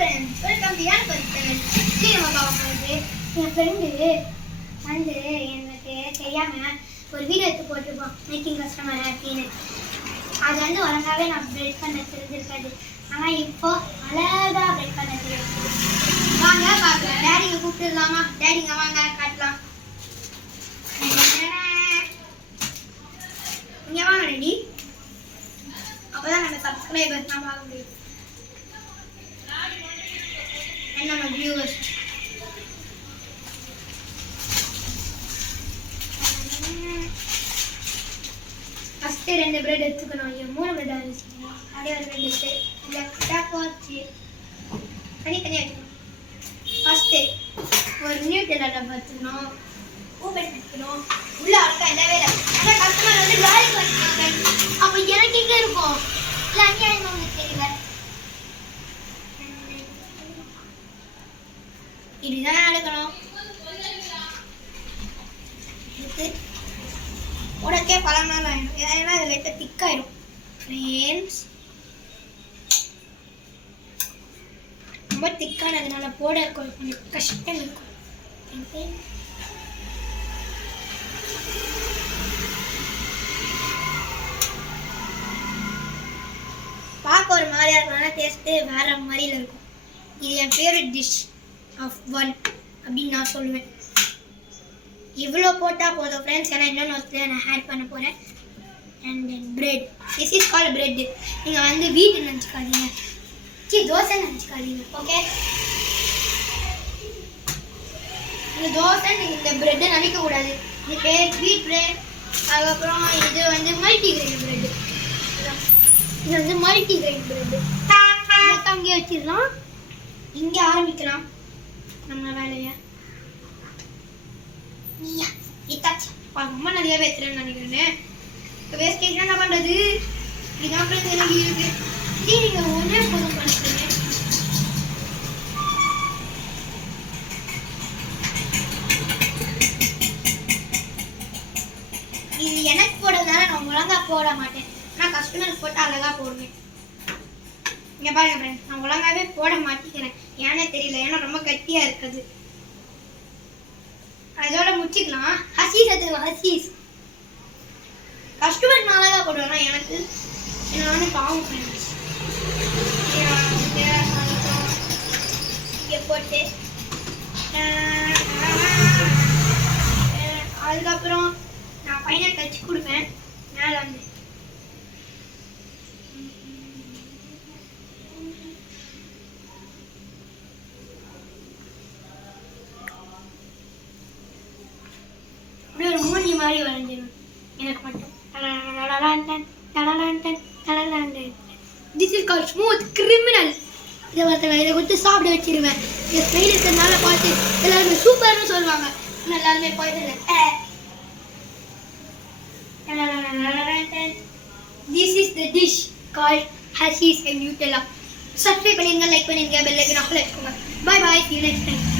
Friends welcome to யார் பரிசல் நம்ம பார்க்க போகிறது என் ஃப்ரெண்டு வந்து எனக்கு தெரியாமல் ஒரு வீடியோ எடுத்து போட்டிருப்போம் மேக்கிங் கஸ்டமர் ஹாப்பின்னு. அது வந்து ஒழுங்காகவே நான் பிரெட் பண்ண தெரிஞ்சிருக்காது. ஆனால் இப்போ அழகாக பிரெட் பண்ண தெரியாது. வாங்க பார்க்கலாம். டேடிங்க கூப்பிட்டுருலாமா? டேடிங்க வாங்க காட்டலாம். இங்கே வாங்க ரெடி. அப்போ தான் நம்ம சப்ஸ்கிரைபர்ஸ் தான் பார்க்க முடியும். நம்ம வியூவர்ஸ் ஃபஸ்ட்டு 2 பிரெட் எடுத்துக்கணும். ஐயோ 3 பிரெட் ஆகிடுச்சுக்கணும். அப்படியே ஒரு 2 பிரெட் லெஃப்டாக போச்சு தனித்தனியாக எடுத்துக்கணும். ஃபஸ்ட்டு ஒரு நியூட்ரல் டப்பா எடுத்துக்கணும். ஊபர் எடுத்துக்கணும். உள்ள அழகா எல்லாவே இல்லை. ஆனால் கஸ்டமர் வந்து வேலைக்கு வச்சுருக்காங்க. அப்போ எனக்கு எங்கே இருக்கும்? இல்லை அநியாயம் உங்களுக்கு தெரியல. இப்படிதான் எடுக்கணும். உடக்கே பல நாள் ஆகிடும். ஏன்னா இது லைட்டாக திக்காயிடும். ஃப்ரெண்ட்ஸ் ரொம்ப திக்கானதுனால போட கொஞ்சம் கஷ்டம் இருக்கும். பார்க்க ஒரு மாதிரியா இருக்கும். ஆனால் டேஸ்ட்டு வேற மாதிரியில் இருக்கும். இது என் ஃபேவரட் டிஷ் ஆஃப் 1 அப்படின்னு நான் சொல்லுவேன். இவ்வளோ போட்டால் போதும் ஃப்ரெண்ட்ஸ். ஏன்னா இன்னொன்று நான் ஆட் பண்ண போகிறேன். And then bread. This is call bread. நீங்கள் வந்து வீட்டு நினச்சிக்காதீங்க, தோசை நினச்சிக்காதீங்க. ஓகே, இந்த தோசை இந்த பிரெட்டை நினைக்கக்கூடாது. இது பேர் வீட் பிரெட். அதுக்கப்புறம் இது வந்து மல்டி கிரெயின் பிரெட். இது வந்து மல்டி கிரெயின் பிரெட். இதை அங்கேயே வச்சிடலாம். இங்கே ஆரம்பிக்கலாம் நம்ம வேலையை. ரொம்ப நிறைய பேசுறேன்னு நினைக்கிறேன். இப்போ வேஸ்டேஜ் என்ன பண்ணுறது? இதுதான் எனக்கு இருக்கு. நீங்கள் ஒன்றே போதும் பண்ணுறீங்க. இது எனக்கு போடுறதுனால நான் ஒழுங்காக போட மாட்டேன். ஆனால் கஸ்டமருக்கு போட்டு அழகாக போடுவேன். இங்கே பாருங்க ஃப்ரெண்ட்ஸ், நான் ஒழுங்காகவே போட மாட்டேங்கிறேன். ஏன்னே தெரியல. ஏன்னா ரொம்ப கட்டியாக இருக்குது. அதோட முடிச்சுக்கலாம். ஹசீஸ் அது ஹசீஸ் கஸ்டமர் நாளாக போடுவேன்னா எனக்கு என்ன பாவம் ஃப்ரெண்ட்ஸ். இங்கே போட்டு அதுக்கப்புறம் நான் ஃபைனல் டச் கொடுப்பேன். மேலே வந்து அப்படியே ஒரு மூஞ்சி மாதிரி வரைஞ்சிடும் எனக்கு மட்டும். This is call smooth criminal. இதை இதை கொடுத்து சாப்பிட வச்சிருவேன். இந்த ஸ்மெயில் இருக்கிறதுனால பார்த்து எல்லாருமே சூப்பர்னு சொல்லுவாங்க. எல்லாருமே போயிட்டு this is the dish call ஹசீஸ் அண்ட் நியூட்டெல்லா. சப்ஸ்கிரைப் பண்ணிருங்க, லைக் பண்ணிருங்க, பெல் ஐக்கன் ஆஃப்ல வச்சுக்கோங்க. Bye bye, see you next time.